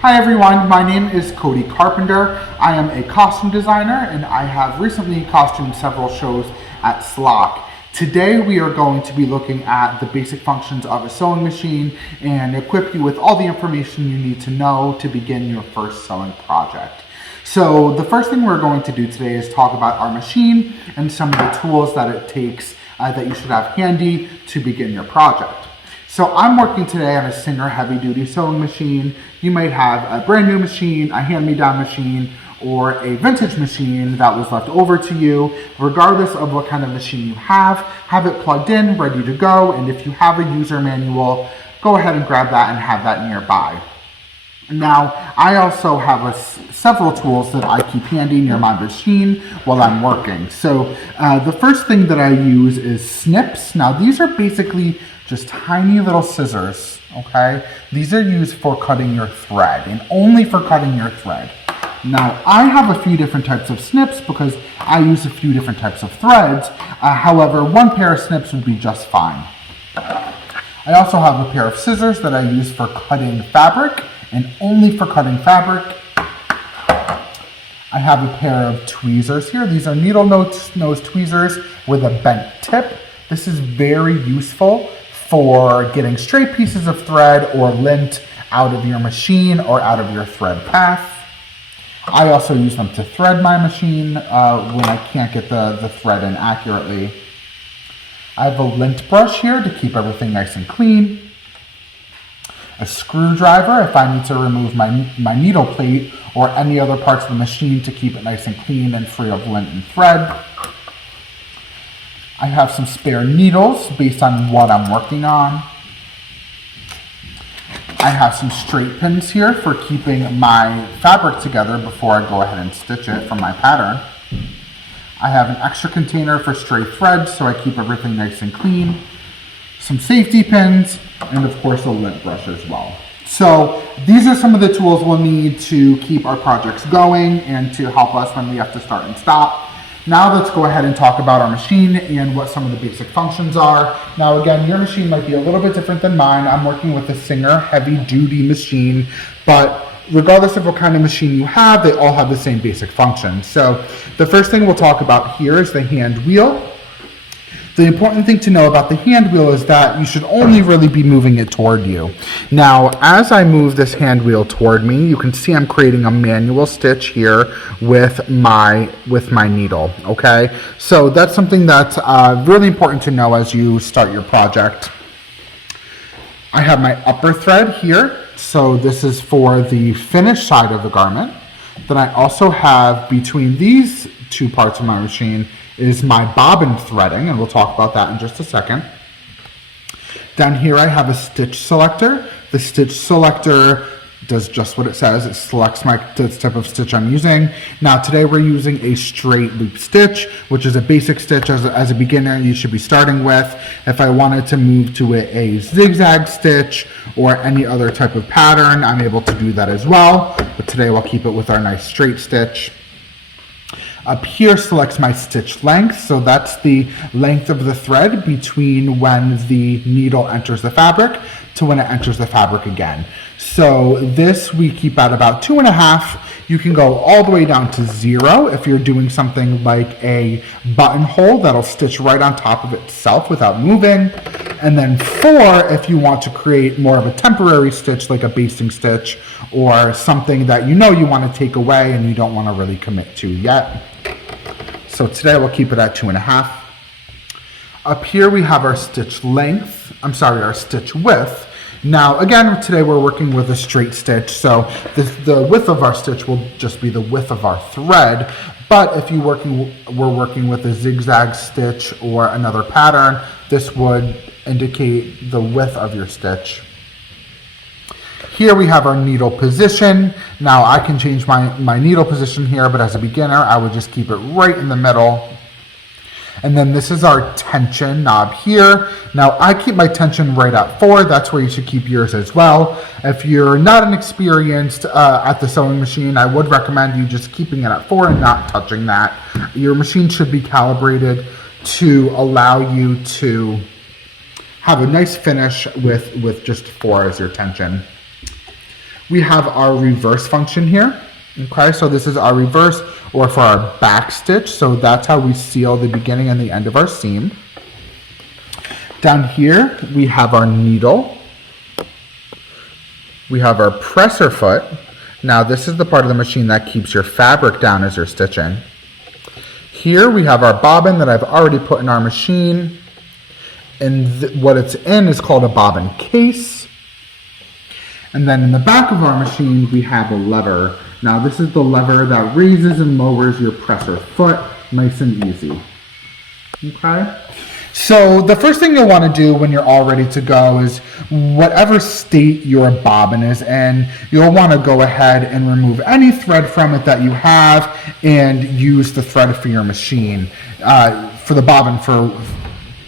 Hi everyone, my name is Kody Carpenter. I am a costume designer and I have recently costumed several shows at SLOC. Today we are going to be looking at the basic functions of a sewing machine and equip you with all the information you need to know to begin your first sewing project. So the first thing we're going to do today is talk about our machine and some of the tools that it takes that you should have handy to begin your project. So I'm working today on a Singer heavy-duty sewing machine. You might have a brand new machine, a hand-me-down machine, or a vintage machine that was left over to you. Regardless of what kind of machine you have it plugged in, ready to go, and if you have a user manual, go ahead and grab that and have that nearby. Now, I also have several tools that I keep handy near my machine while I'm working. So the first thing that I use is snips. Now, these are basically just tiny little scissors, okay? These are used for cutting your thread and only for cutting your thread. Now, I have a few different types of snips because I use a few different types of threads. However, one pair of snips would be just fine. I also have a pair of scissors that I use for cutting fabric and only for cutting fabric. I have a pair of tweezers here. These are needle nose tweezers with a bent tip. This is very useful for getting straight pieces of thread or lint out of your machine or out of your thread path. I also use them to thread my machine when I can't get the thread in accurately. I have a lint brush here to keep everything nice and clean. A screwdriver if I need to remove my needle plate or any other parts of the machine to keep it nice and clean and free of lint and thread. I have some spare needles based on what I'm working on. I have some straight pins here for keeping my fabric together before I go ahead and stitch it from my pattern. I have an extra container for stray threads so I keep everything nice and clean. Some safety pins, and of course a lint brush as well. So these are some of the tools we'll need to keep our projects going and to help us when we have to start and stop. Now let's go ahead and talk about our machine and what some of the basic functions are. Now again, your machine might be a little bit different than mine. I'm working with a Singer heavy-duty machine, but regardless of what kind of machine you have, they all have the same basic functions. So the first thing we'll talk about here is the hand wheel. The important thing to know about the hand wheel is that you should only really be moving it toward you. Now, as I move this hand wheel toward me, you can see I'm creating a manual stitch here with my needle, okay? So that's something that's really important to know as you start your project. I have my upper thread here, so this is for the finished side of the garment. Then I also have between these two parts of my machine is my bobbin threading, and we'll talk about that in just a second. Down here I have a stitch selector. The stitch selector does just what it says. It selects the type of stitch I'm using. Now today we're using a straight loop stitch, which is a basic stitch as a beginner you should be starting with. If I wanted to move to a zigzag stitch or any other type of pattern, I'm able to do that as well. But today we'll keep it with our nice straight stitch. Up here selects my stitch length, so that's the length of the thread between when the needle enters the fabric to when it enters the fabric again. So this we keep at about 2.5. You can go all the way down to 0 if you're doing something like a buttonhole that'll stitch right on top of itself without moving. And then 4 if you want to create more of a temporary stitch like a basting stitch or something that you know you want to take away and you don't want to really commit to yet. So today we'll keep it at 2.5. Up here we have our stitch length, our stitch width. Now again, today we're working with a straight stitch, so the width of our stitch will just be the width of our thread. But if we're working with a zigzag stitch or another pattern, this would indicate the width of your stitch. Here we have our needle position. Now I can change my needle position here, but as a beginner, I would just keep it right in the middle. And then this is our tension knob here. Now I keep my tension right at 4. That's where you should keep yours as well. If you're not an experienced at the sewing machine, I would recommend you just keeping it at 4 and not touching that. Your machine should be calibrated to allow you to have a nice finish with just 4 as your tension. We have our reverse function here. Okay, so this is our reverse, or for our back stitch. So that's how we seal the beginning and the end of our seam. Down here, we have our needle. We have our presser foot. Now this is the part of the machine that keeps your fabric down as you're stitching. Here we have our bobbin that I've already put in our machine. And what it's in is called a bobbin case. And then in the back of our machine, we have a lever. Now this is the lever that raises and lowers your presser foot, nice and easy. Okay? So the first thing you'll want to do when you're all ready to go is whatever state your bobbin is in, you'll want to go ahead and remove any thread from it that you have and use the thread for your machine, for the bobbin,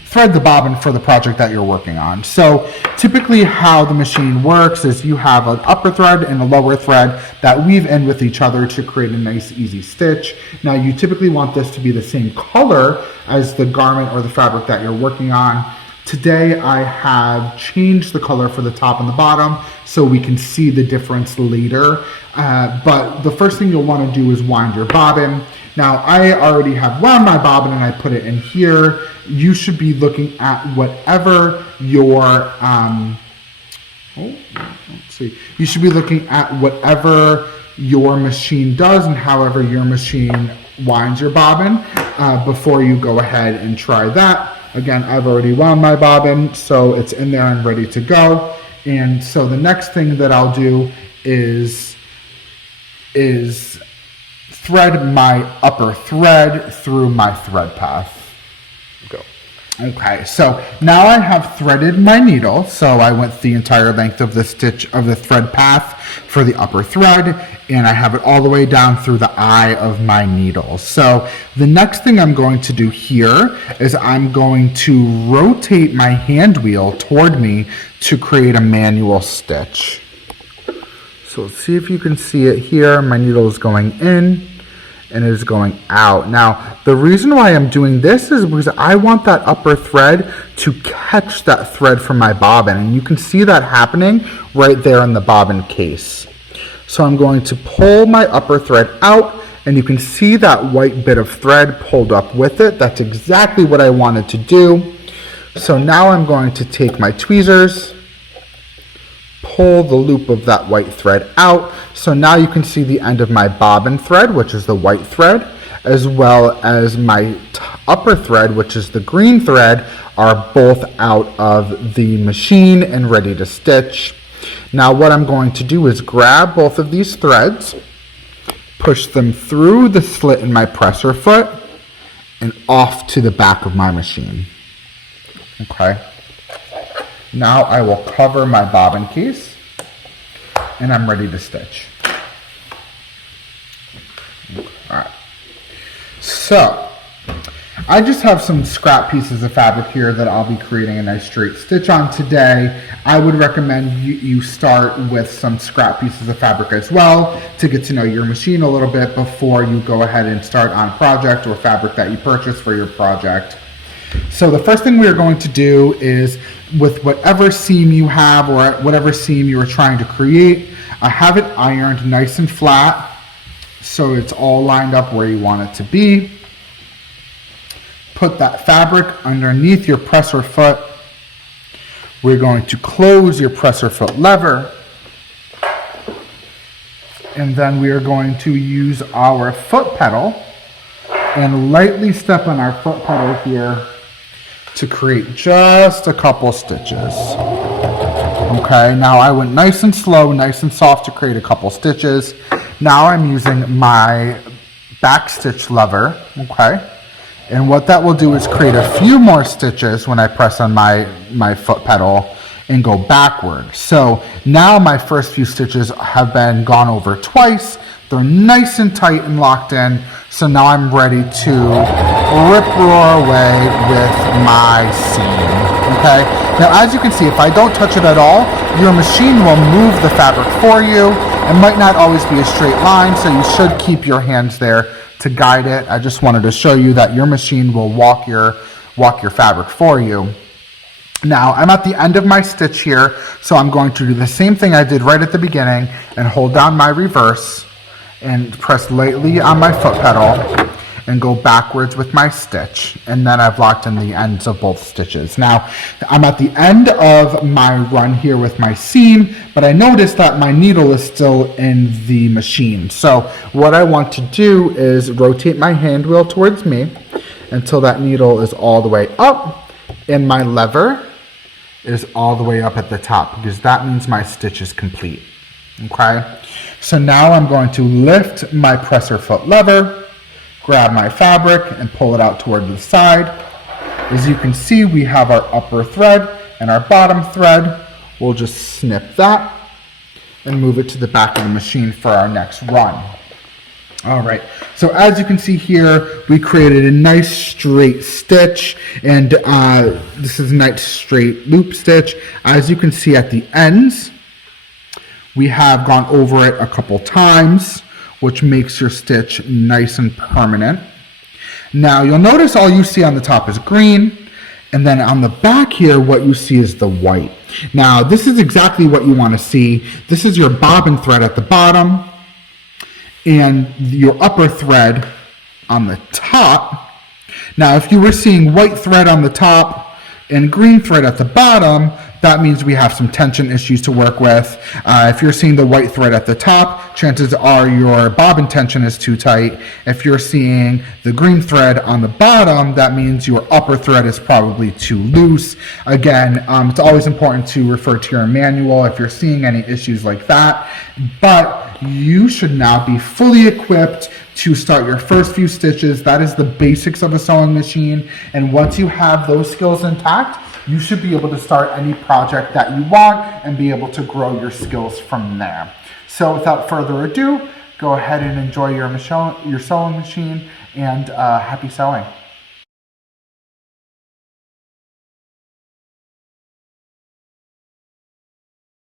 thread the bobbin for the project that you're working on. So typically how the machine works is you have an upper thread and a lower thread that weave in with each other to create a nice easy stitch. Now you typically want this to be the same color as the garment or the fabric that you're working on. Today I have changed the color for the top and the bottom so we can see the difference later. But the first thing you'll want to do is wind your bobbin. Now I already have wound my bobbin and I put it in here. You should be looking at whatever your you should be looking at whatever your machine does and however your machine winds your bobbin before you go ahead and try that. Again, I've already wound my bobbin, so it's in there and ready to go. And so the next thing that I'll do is thread my upper thread through my thread path. Go. Okay, so now I have threaded my needle, so I went the entire length of the stitch of the thread path for the upper thread, and I have it all the way down through the eye of my needle. So the next thing I'm going to do here is I'm going to rotate my hand wheel toward me to create a manual stitch. So let's see if you can see it here. My needle is going in and it is going out. Now, the reason why I'm doing this is because I want that upper thread to catch that thread from my bobbin, and you can see that happening right there in the bobbin case. So I'm going to pull my upper thread out, and you can see that white bit of thread pulled up with it. That's exactly what I wanted to do. So now I'm going to take my tweezers, pull the loop of that white thread out. So now you can see the end of my bobbin thread, which is the white thread, as well as my upper thread, which is the green thread, are both out of the machine and ready to stitch. Now what I'm going to do is grab both of these threads, push them through the slit in my presser foot and off to the back of my machine. Okay. Now I will cover my bobbin case and I'm ready to stitch. Alright. So, I just have some scrap pieces of fabric here that I'll be creating a nice straight stitch on today. I would recommend you start with some scrap pieces of fabric as well to get to know your machine a little bit before you go ahead and start on a project or fabric that you purchase for your project. So the first thing we are going to do is, with whatever seam you have or whatever seam you are trying to create, I have it ironed nice and flat so it's all lined up where you want it to be. Put that fabric underneath your presser foot. We're going to close your presser foot lever, and then we are going to use our foot pedal and lightly step on our foot pedal here to create just a couple stitches. Okay, now I went nice and slow, nice and soft to create a couple stitches. Now I'm using my back stitch lever, okay? And what that will do is create a few more stitches when I press on my foot pedal and go backward. So now my first few stitches have been gone over twice. They're nice and tight and locked in. So now I'm ready to rip-roar away with my seam, okay? Now as you can see, if I don't touch it at all, your machine will move the fabric for you. It might not always be a straight line, so you should keep your hands there to guide it. I just wanted to show you that your machine will walk your fabric for you. Now, I'm at the end of my stitch here, so I'm going to do the same thing I did right at the beginning and hold down my reverse and press lightly on my foot pedal and go backwards with my stitch, and then I've locked in the ends of both stitches. Now, I'm at the end of my run here with my seam, but I noticed that my needle is still in the machine. So what I want to do is rotate my hand wheel towards me until that needle is all the way up, and my lever is all the way up at the top, because that means my stitch is complete. Okay, so now I'm going to lift my presser foot lever, grab my fabric and pull it out toward the side. As you can see, we have our upper thread and our bottom thread. We'll just snip that and move it to the back of the machine for our next run. All right, so as you can see here, we created a nice straight stitch, and this is a nice straight loop stitch. As you can see at the ends, we have gone over it a couple times, which makes your stitch nice and permanent. Now you'll notice all you see on the top is green, and then on the back here what you see is the white. Now this is exactly what you want to see. This is your bobbin thread at the bottom and your upper thread on the top. Now if you were seeing white thread on the top and green thread at the bottom, that means we have some tension issues to work with. If you're seeing the white thread at the top, chances are your bobbin tension is too tight. If you're seeing the green thread on the bottom, that means your upper thread is probably too loose. Again, it's always important to refer to your manual if you're seeing any issues like that. But you should now be fully equipped to start your first few stitches. That is the basics of a sewing machine. And once you have those skills intact, you should be able to start any project that you want and be able to grow your skills from there. So without further ado, go ahead and enjoy your sewing machine, and happy sewing.